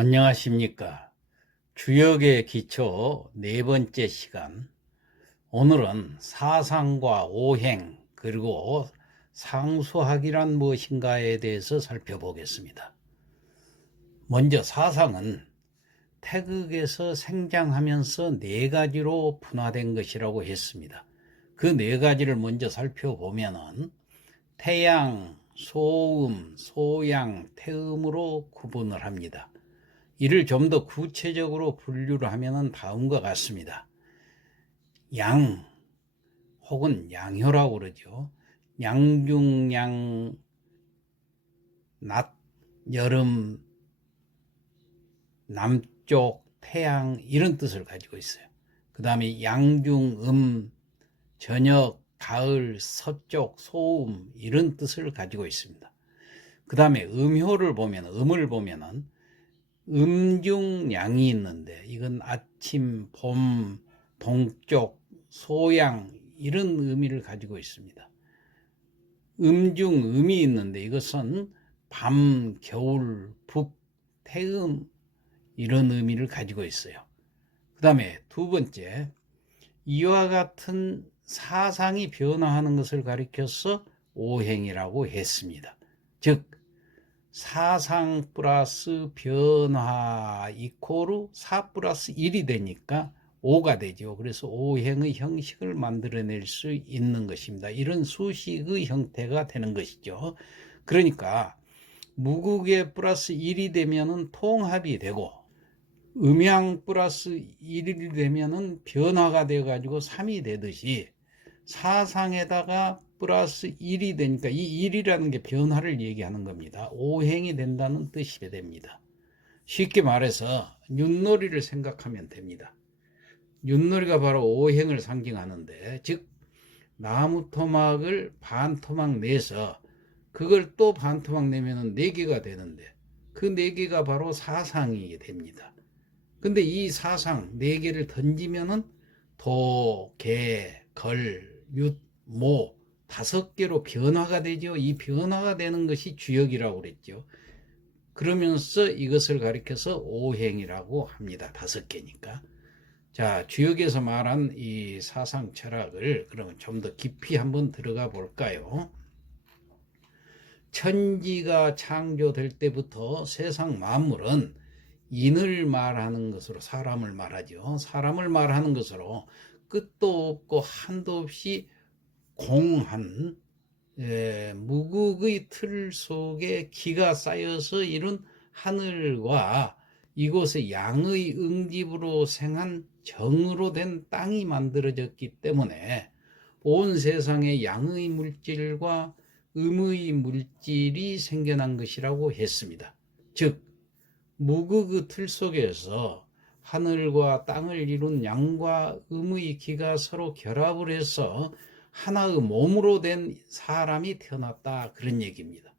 안녕하십니까. 주역의 기초 네 번째 시간. 오늘은 사상과 오행 그리고 상수학이란 무엇인가에 대해서 살펴보겠습니다. 먼저 사상은 태극에서 생장하면서 네 가지로 분화된 것이라고 했습니다. 그 네 가지를 먼저 살펴보면은 태양, 소음, 소양, 태음으로 구분을 합니다. 이를 좀 더 구체적으로 분류를 하면 다음과 같습니다. 양 혹은 양효라고 그러죠. 양중양, 낮, 여름, 남쪽, 태양 이런 뜻을 가지고 있어요. 그 다음에 양중음, 저녁, 가을, 서쪽, 소음 이런 뜻을 가지고 있습니다. 그 다음에 음효를 보면 음을 보면은 음중양이 있는데 이건 아침, 봄, 동쪽, 소양 이런 의미를 가지고 있습니다. 음중음이 있는데 이것은 밤, 겨울, 북, 태음 이런 의미를 가지고 있어요. 그 다음에 두 번째, 이와 같은 사상이 변화하는 것을 가리켜서 오행이라고 했습니다. 즉 사상 플러스 변화 이코르 4 플러스 1이 되니까 5가 되죠. 그래서 오행의 형식을 만들어낼 수 있는 것입니다. 이런 수식의 형태가 되는 것이죠. 그러니까 무극의 플러스 1이 되면은 통합이 되고 음양 플러스 1이 되면은 변화가 되어 가지고 3이 되듯이 사상에다가 플러스 1이 되니까 이 1이라는 게 변화를 얘기하는 겁니다. 오행이 된다는 뜻이 됩니다. 쉽게 말해서 윷놀이를 생각하면 됩니다. 윷놀이가 바로 오행을 상징하는데, 즉 나무 토막을 반 토막 내서 그걸 또 반 토막 내면 4개가 되는데 그 4개가 바로 사상이 됩니다. 근데 이 사상 4개를 던지면은 도, 개, 걸, 윷, 모 5개로 변화가 되죠. 이 변화가 되는 것이 주역이라고 그랬죠. 그러면서 이것을 가리켜서 오행이라고 합니다. 5개니까. 자, 주역에서 말한 이 사상 철학을 그러면 좀 더 깊이 한번 들어가 볼까요? 천지가 창조될 때부터 세상 만물은 인을 말하는 것으로 사람을 말하죠. 사람을 말하는 것으로 끝도 없고 한도 없이 공한 무극의 틀 속에 기가 쌓여서 이룬 하늘과 이곳의 양의 응집으로 생한 정으로 된 땅이 만들어졌기 때문에 온 세상에 양의 물질과 음의 물질이 생겨난 것이라고 했습니다. 즉 무극의 틀 속에서 하늘과 땅을 이룬 양과 음의 기가 서로 결합을 해서 하나의 몸으로 된 사람이 태어났다, 그런 얘기입니다.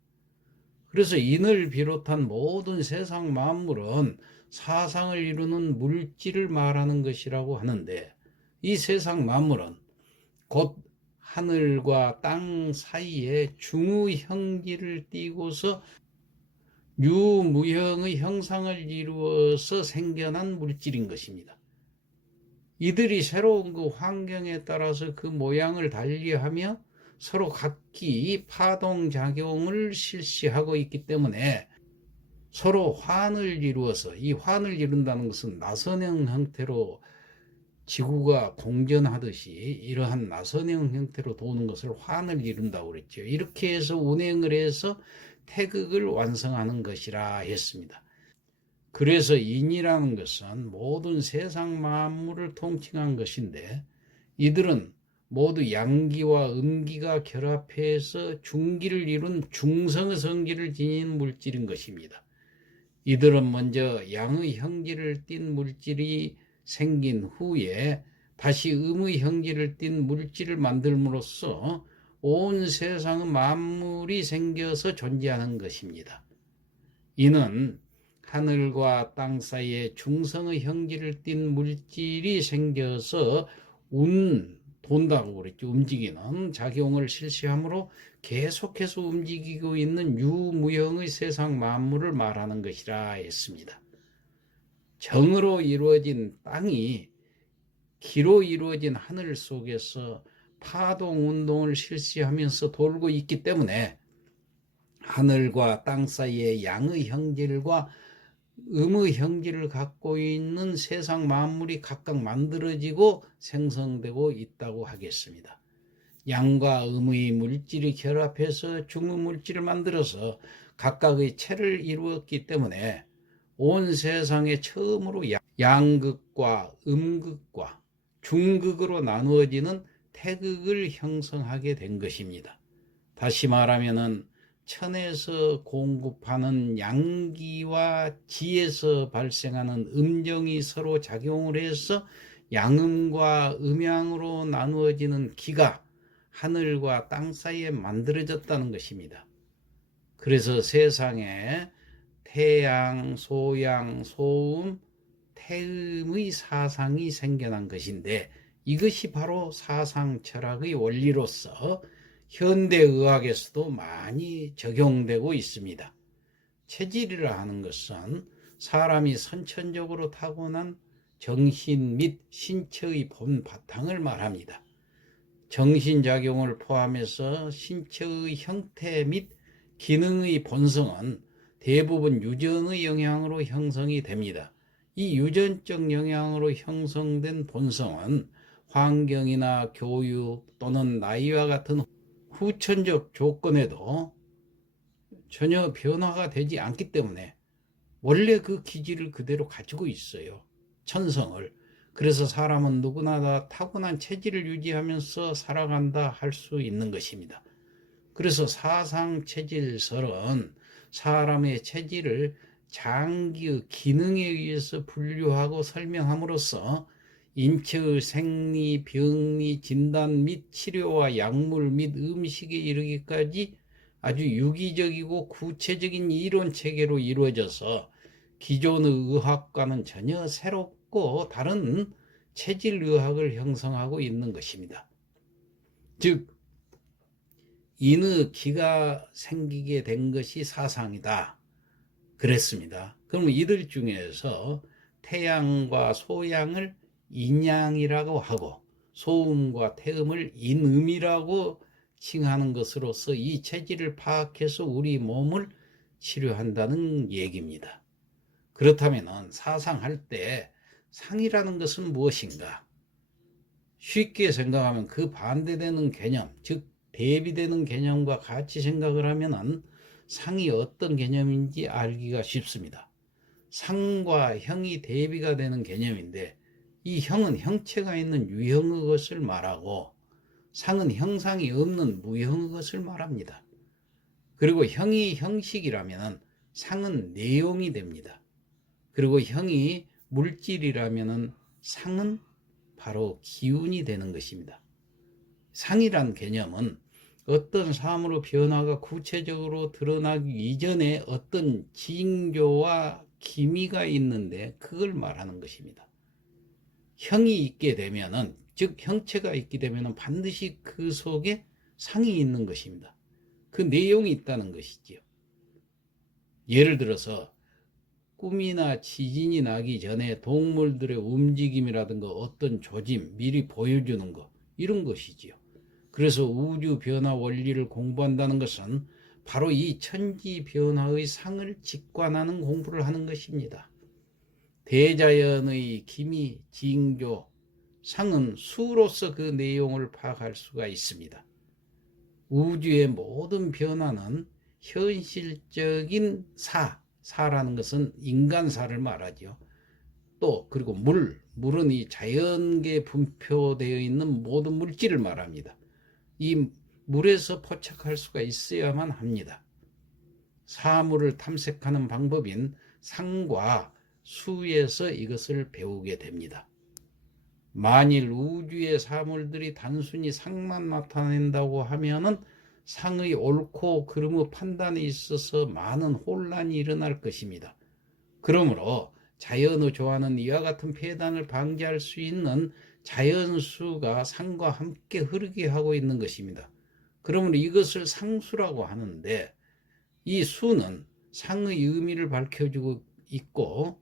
그래서 인을 비롯한 모든 세상 만물은 사상을 이루는 물질을 말하는 것이라고 하는데, 이 세상 만물은 곧 하늘과 땅 사이에 중의 형질을 띠고서 유무형의 형상을 이루어서 생겨난 물질인 것입니다. 이들이 새로운 그 환경에 따라서 그 모양을 달리하며 서로 각기 파동작용을 실시하고 있기 때문에 서로 환을 이루어서, 이 환을 이룬다는 것은 나선형 형태로 지구가 공전하듯이 이러한 나선형 형태로 도는 것을 환을 이룬다고 그랬죠. 이렇게 해서 운행을 해서 태극을 완성하는 것이라 했습니다. 그래서 인이라는 것은 모든 세상 만물을 통칭한 것인데, 이들은 모두 양기와 음기가 결합해서 중기를 이룬 중성의 성질을 지닌 물질인 것입니다. 이들은 먼저 양의 형질을 띤 물질이 생긴 후에 다시 음의 형질을 띤 물질을 만들므로써 온 세상의 만물이 생겨서 존재하는 것입니다. 이는 하늘과 땅 사이에 중성의 형질을 띤 물질이 생겨서 돈다고 그랬죠. 움직이는 작용을 실시하므로 계속해서 움직이고 있는 유무형의 세상 만물을 말하는 것이라 했습니다. 정으로 이루어진 땅이 기로 이루어진 하늘 속에서 파동 운동을 실시하면서 돌고 있기 때문에 하늘과 땅 사이에 양의 형질과 음의 형질을 갖고 있는 세상 만물이 각각 만들어지고 생성되고 있다고 하겠습니다. 양과 음의 물질이 결합해서 중의 물질을 만들어서 각각의 체를 이루었기 때문에 온 세상에 처음으로 양극과 음극과 중극으로 나누어지는 태극을 형성하게 된 것입니다. 다시 말하면은 천에서 공급하는 양기와 지에서 발생하는 음정이 서로 작용을 해서 양음과 음양으로 나누어지는 기가 하늘과 땅 사이에 만들어졌다는 것입니다. 그래서 세상에 태양, 소양, 소음, 태음의 사상이 생겨난 것인데 이것이 바로 사상 철학의 원리로서 현대의학에서도 많이 적용되고 있습니다. 체질이라 하는 것은 사람이 선천적으로 타고난 정신 및 신체의 본 바탕을 말합니다. 정신작용을 포함해서 신체의 형태 및 기능의 본성은 대부분 유전의 영향으로 형성이 됩니다. 이 유전적 영향으로 형성된 본성은 환경이나 교육 또는 나이와 같은 후천적 조건에도 전혀 변화가 되지 않기 때문에 원래 그 기질을 그대로 가지고 있어요. 천성을. 그래서 사람은 누구나 다 타고난 체질을 유지하면서 살아간다 할 수 있는 것입니다. 그래서 사상체질설은 사람의 체질을 장기의 기능에 의해서 분류하고 설명함으로써 인체의 생리, 병리, 진단 및 치료와 약물 및 음식에 이르기까지 아주 유기적이고 구체적인 이론 체계로 이루어져서 기존의 의학과는 전혀 새롭고 다른 체질의학을 형성하고 있는 것입니다. 즉 인의 기가 생기게 된 것이 사상이다 그랬습니다. 그러면 이들 중에서 태양과 소양을 인양이라고 하고 소음과 태음을 인음이라고 칭하는 것으로서 이 체질을 파악해서 우리 몸을 치료한다는 얘기입니다. 그렇다면 사상할 때 상이라는 것은 무엇인가? 쉽게 생각하면 그 반대되는 개념, 즉 대비되는 개념과 같이 생각을 하면 상이 어떤 개념인지 알기가 쉽습니다. 상과 형이 대비가 되는 개념인데 이 형은 형체가 있는 유형의 것을 말하고 상은 형상이 없는 무형의 것을 말합니다. 그리고 형이 형식이라면 상은 내용이 됩니다. 그리고 형이 물질이라면 상은 바로 기운이 되는 것입니다. 상이란 개념은 어떤 사물의 변화가 구체적으로 드러나기 이전에 어떤 징조와 기미가 있는데 그걸 말하는 것입니다. 형이 있게 되면은, 즉 형체가 있게 되면은 반드시 그 속에 상이 있는 것입니다. 그 내용이 있다는 것이지요. 예를 들어서 꿈이나 지진이 나기 전에 동물들의 움직임이라든가 어떤 조짐 미리 보여주는 것, 이런 것이지요. 그래서 우주 변화 원리를 공부한다는 것은 바로 이 천지 변화의 상을 직관하는 공부를 하는 것입니다. 대자연의 기미, 징조, 상은 수로서 그 내용을 파악할 수가 있습니다. 우주의 모든 변화는 현실적인 사라는 것은 인간사를 말하죠. 또 그리고 물은 이 자연계에 분포되어 있는 모든 물질을 말합니다. 이 물에서 포착할 수가 있어야만 합니다. 사물을 탐색하는 방법인 상과 수에서 이것을 배우게 됩니다. 만일 우주의 사물들이 단순히 상만 나타낸다고 하면은 상의 옳고 그름의 판단에 있어서 많은 혼란이 일어날 것입니다. 그러므로 자연의 조화는 이와 같은 폐단을 방지할 수 있는 자연수가 상과 함께 흐르게 하고 있는 것입니다. 그러므로 이것을 상수라고 하는데 이 수는 상의 의미를 밝혀주고 있고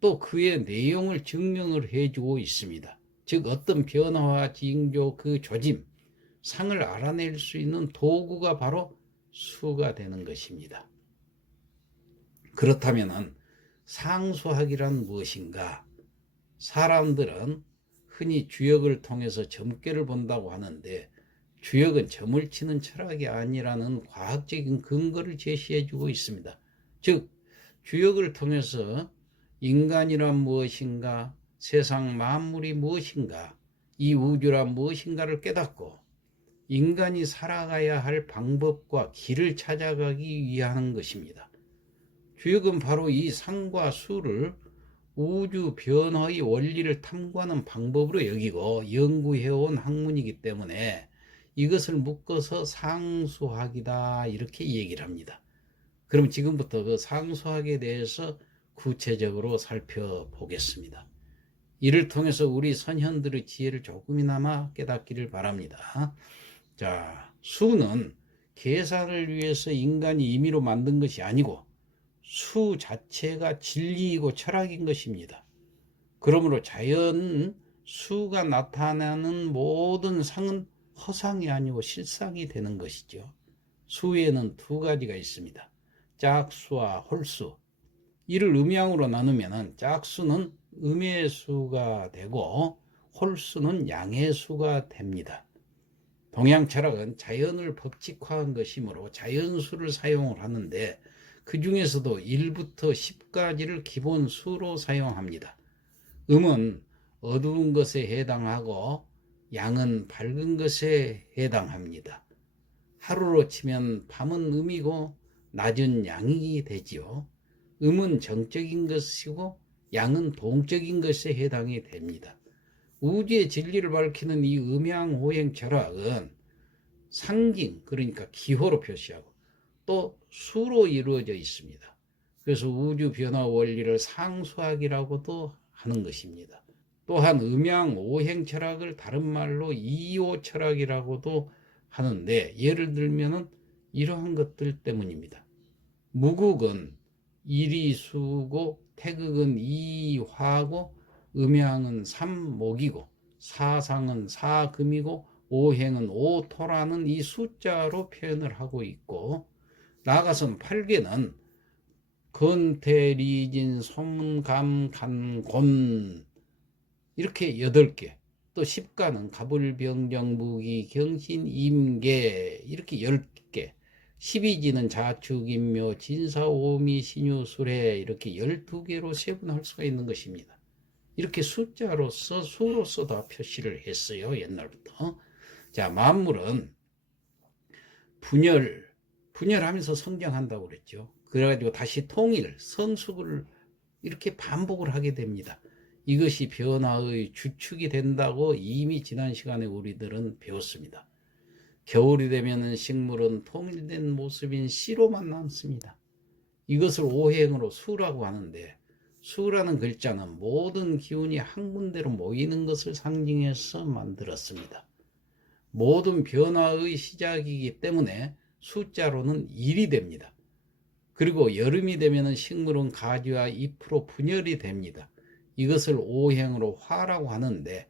또 그의 내용을 증명을 해주고 있습니다. 즉 어떤 변화와 징조, 그 조짐, 상을 알아낼 수 있는 도구가 바로 수가 되는 것입니다. 그렇다면 상수학이란 무엇인가? 사람들은 흔히 주역을 통해서 점괘를 본다고 하는데, 주역은 점을 치는 철학이 아니라는 과학적인 근거를 제시해주고 있습니다. 즉 주역을 통해서 인간이란 무엇인가, 세상 만물이 무엇인가, 이 우주란 무엇인가를 깨닫고 인간이 살아가야 할 방법과 길을 찾아가기 위한 것입니다. 주역은 바로 이 상과 수를 우주 변화의 원리를 탐구하는 방법으로 여기고 연구해온 학문이기 때문에 이것을 묶어서 상수학이다, 이렇게 얘기를 합니다. 그럼 지금부터 그 상수학에 대해서 구체적으로 살펴보겠습니다. 이를 통해서 우리 선현들의 지혜를 조금이나마 깨닫기를 바랍니다. 자, 수는 계산을 위해서 인간이 임의로 만든 것이 아니고 수 자체가 진리이고 철학인 것입니다. 그러므로 자연 수가 나타나는 모든 상은 허상이 아니고 실상이 되는 것이죠. 수에는 두 가지가 있습니다. 짝수와 홀수. 이를 음양으로 나누면 짝수는 음의 수가 되고 홀수는 양의 수가 됩니다. 동양 철학은 자연을 법칙화한 것이므로 자연수를 사용을 하는데 그 중에서도 1부터 10까지를 기본 수로 사용합니다. 음은 어두운 것에 해당하고 양은 밝은 것에 해당합니다. 하루로 치면 밤은 음이고 낮은 양이 되지요. 음은 정적인 것이고 양은 동적인 것에 해당이 됩니다. 우주의 진리를 밝히는 이 음양오행 철학은 상징, 그러니까 기호로 표시하고 또 수로 이루어져 있습니다. 그래서 우주 변화 원리를 상수학이라고도 하는 것입니다. 또한 음양오행 철학을 다른 말로 이오 철학이라고도 하는데, 예를 들면 이러한 것들 때문입니다. 무극은 일이수고 태극은 이화고 음양은 삼목이고 사상은 사금이고 오행은 오토라는 이 숫자로 표현을 하고 있고, 나아가서는 8개는 건태리진 솜감간곤 이렇게 8개, 또 10가는 가불병정무기 경신 임계 이렇게 10개, 12지는 자축인묘 진사오미 신유술해 이렇게 12개로 세분할 수가 있는 것입니다. 이렇게 숫자로서 수로서 다 표시를 했어요, 옛날부터. 자, 만물은 분열하면서 성장한다고 그랬죠. 그래가지고 다시 통일, 성숙을 이렇게 반복을 하게 됩니다. 이것이 변화의 주축이 된다고 이미 지난 시간에 우리들은 배웠습니다. 겨울이 되면 식물은 통일된 모습인 씨로만 남습니다. 이것을 오행으로 수라고 하는데, 수라는 글자는 모든 기운이 한 군데로 모이는 것을 상징해서 만들었습니다. 모든 변화의 시작이기 때문에 숫자로는 1이 됩니다. 그리고 여름이 되면 식물은 가지와 잎으로 분열이 됩니다. 이것을 오행으로 화라고 하는데,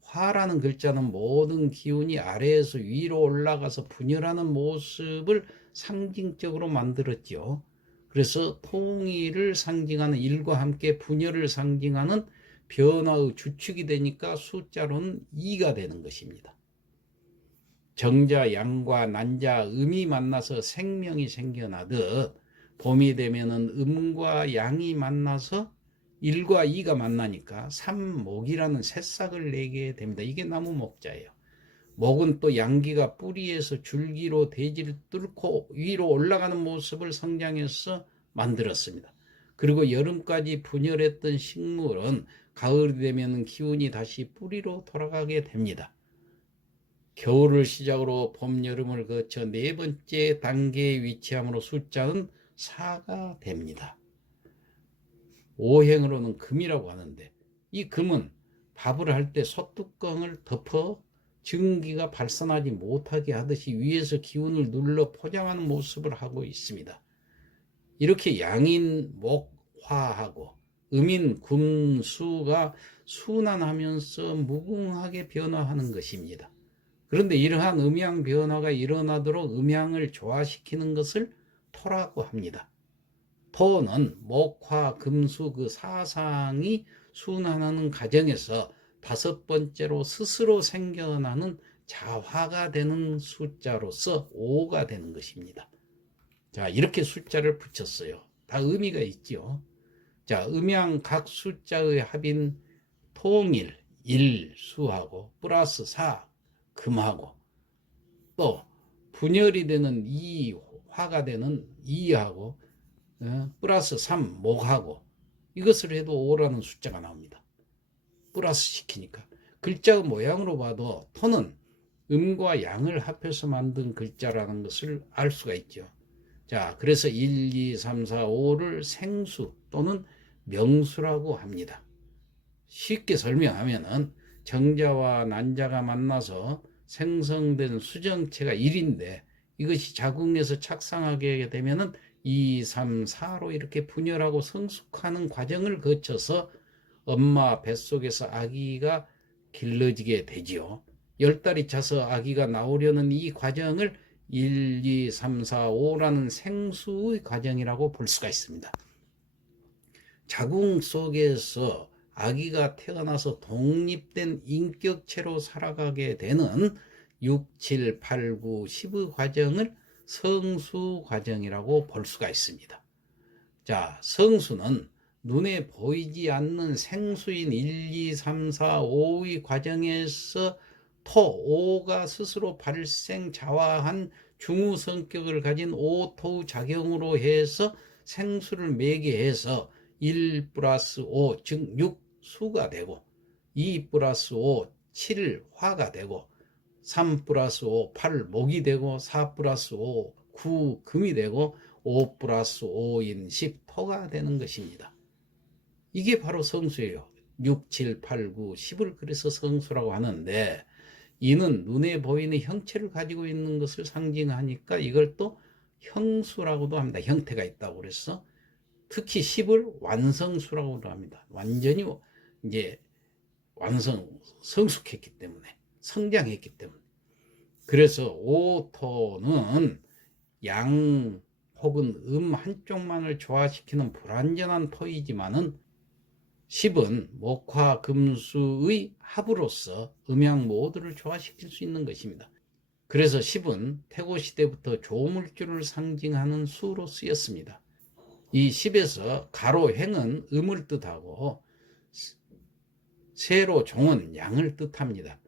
화라는 글자는 모든 기운이 아래에서 위로 올라가서 분열하는 모습을 상징적으로 만들었죠. 그래서 통일을 상징하는 일과 함께 분열을 상징하는 변화의 주축이 되니까 숫자로는 2가 되는 것입니다. 정자, 양과 난자, 음이 만나서 생명이 생겨나듯 봄이 되면은 음과 양이 만나서 1과 2가 만나니까 삼목이라는 새싹을 내게 됩니다. 이게 나무 목자예요. 목은 또 양기가 뿌리에서 줄기로 대지를 뚫고 위로 올라가는 모습을 성장해서 만들었습니다. 그리고 여름까지 분열했던 식물은 가을이 되면 기운이 다시 뿌리로 돌아가게 됩니다. 겨울을 시작으로 봄, 여름을 거쳐 4번째 단계에 위치함으로 숫자는 4가 됩니다. 오행으로는 금이라고 하는데, 이 금은 밥을 할 때 솥뚜껑을 덮어 증기가 발산하지 못하게 하듯이 위에서 기운을 눌러 포장하는 모습을 하고 있습니다. 이렇게 양인 목화하고 음인 금수가 순환하면서 무궁하게 변화하는 것입니다. 그런데 이러한 음양 변화가 일어나도록 음양을 조화시키는 것을 토라고 합니다. 토는 목화, 금수 그 사상이 순환하는 과정에서 다섯 번째로 스스로 생겨나는 자화가 되는 숫자로서 5가 되는 것입니다. 자, 이렇게 숫자를 붙였어요. 다 의미가 있죠. 자, 음양 각 숫자의 합인 통일, 1 수하고 플러스 4 금하고 또 분열이 되는 2 화가 되는 2하고 플러스 3 목하고 이것을 해도 5라는 숫자가 나옵니다. 플러스 시키니까. 글자의 모양으로 봐도 토는 음과 양을 합해서 만든 글자라는 것을 알 수가 있죠. 자, 그래서 1, 2, 3, 4, 5를 생수 또는 명수라고 합니다. 쉽게 설명하면은 정자와 난자가 만나서 생성된 수정체가 1인데 이것이 자궁에서 착상하게 되면은 2, 3, 4로 이렇게 분열하고 성숙하는 과정을 거쳐서 엄마 뱃속에서 아기가 길러지게 되지요. 10달이 차서 아기가 나오려는 이 과정을 1, 2, 3, 4, 5라는 생수의 과정이라고 볼 수가 있습니다. 자궁 속에서 아기가 태어나서 독립된 인격체로 살아가게 되는 6, 7, 8, 9, 10의 과정을 성수 과정이라고 볼 수가 있습니다. 자, 성수는 눈에 보이지 않는 생수인 1, 2, 3, 4, 5의 과정에서 토, 5가 스스로 발생 자화한 중후 성격을 가진 오토 작용으로 해서 생수를 매개해서 1 플러스 5, 즉 6수가 되고 2 플러스 5, 7 화가 되고 3 플러스 5, 8 목이 되고 4 플러스 5, 9 금이 되고 5 플러스 5인 10 토가 되는 것입니다. 이게 바로 성수예요. 6, 7, 8, 9, 10을 그래서 성수라고 하는데 이는 눈에 보이는 형체를 가지고 있는 것을 상징하니까 이걸 또 형수라고도 합니다. 형태가 있다고 그래서 특히 10을 완성수라고도 합니다. 완전히 이제 성숙했기 때문에 성장했기 때문에 그래서 오토는 양 혹은 한쪽만을 조화시키는 불완전한 토이지만은 10은 목화 금수의 합으로서 음양 모두를 조화시킬 수 있는 것입니다. 그래서 10은 태고시대부터 조물주를 상징하는 수로 쓰였습니다. 이 10에서 가로 횡은 음을 뜻하고 세로 종은 양을 뜻합니다.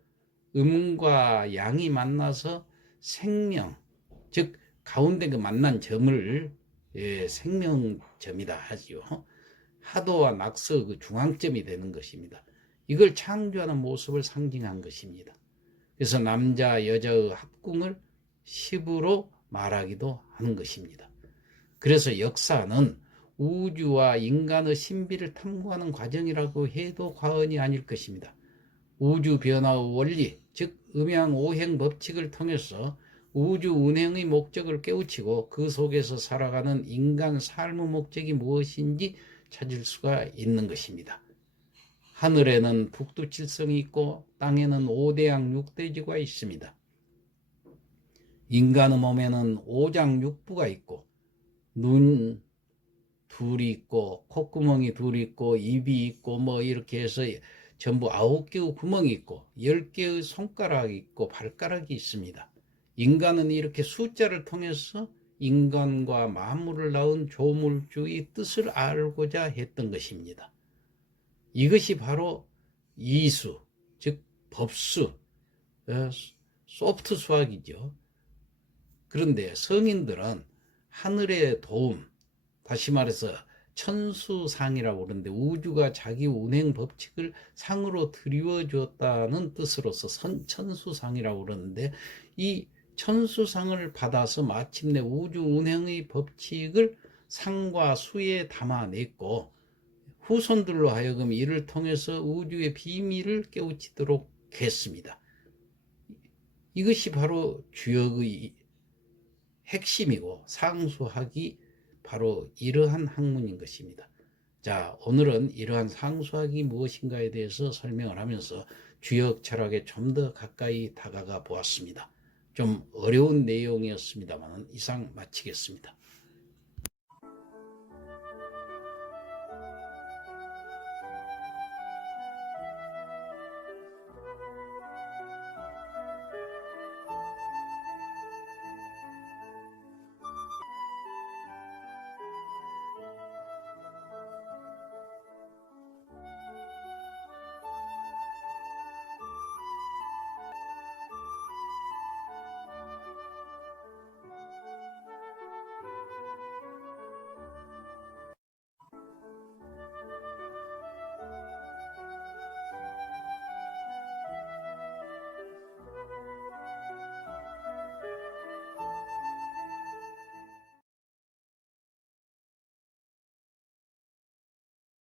음과 양이 만나서 생명, 즉 가운데 그 만난 점을 생명점이다 하지요. 하도와 낙서 그 중앙점이 되는 것입니다. 이걸 창조하는 모습을 상징한 것입니다. 그래서 남자 여자의 합궁을 10으로 말하기도 하는 것입니다. 그래서 역사는 우주와 인간의 신비를 탐구하는 과정이라고 해도 과언이 아닐 것입니다. 우주 변화의 원리, 즉 음양 오행 법칙을 통해서 우주 운행의 목적을 깨우치고 그 속에서 살아가는 인간 삶의 목적이 무엇인지 찾을 수가 있는 것입니다. 하늘에는 북두칠성이 있고 땅에는 5대양 6대지구가 있습니다. 인간의 몸에는 5장6부가 있고 눈 둘이 있고 콧구멍이 둘이 있고 입이 있고 뭐 이렇게 해서 전부 9개의 구멍이 있고 10개의 손가락이 있고 발가락이 있습니다. 인간은 이렇게 숫자를 통해서 인간과 만물을 낳은 조물주의 뜻을 알고자 했던 것입니다. 이것이 바로 이수, 즉 법수, 소프트 수학이죠. 그런데 성인들은 하늘의 도움, 다시 말해서 천수상이라고 그러는데 우주가 자기 운행 법칙을 상으로 드리워 주었다는 뜻으로서 천수상이라고 그러는데 이 천수상을 받아서 마침내 우주 운행의 법칙을 상과 수에 담아냈고 후손들로 하여금 이를 통해서 우주의 비밀을 깨우치도록 했습니다. 이것이 바로 주역의 핵심이고 상수학이 바로 이러한 학문인 것입니다. 자, 오늘은 이러한 상수학이 무엇인가에 대해서 설명을 하면서 주역 철학에 좀 더 가까이 다가가 보았습니다. 좀 어려운 내용이었습니다만 이상 마치겠습니다.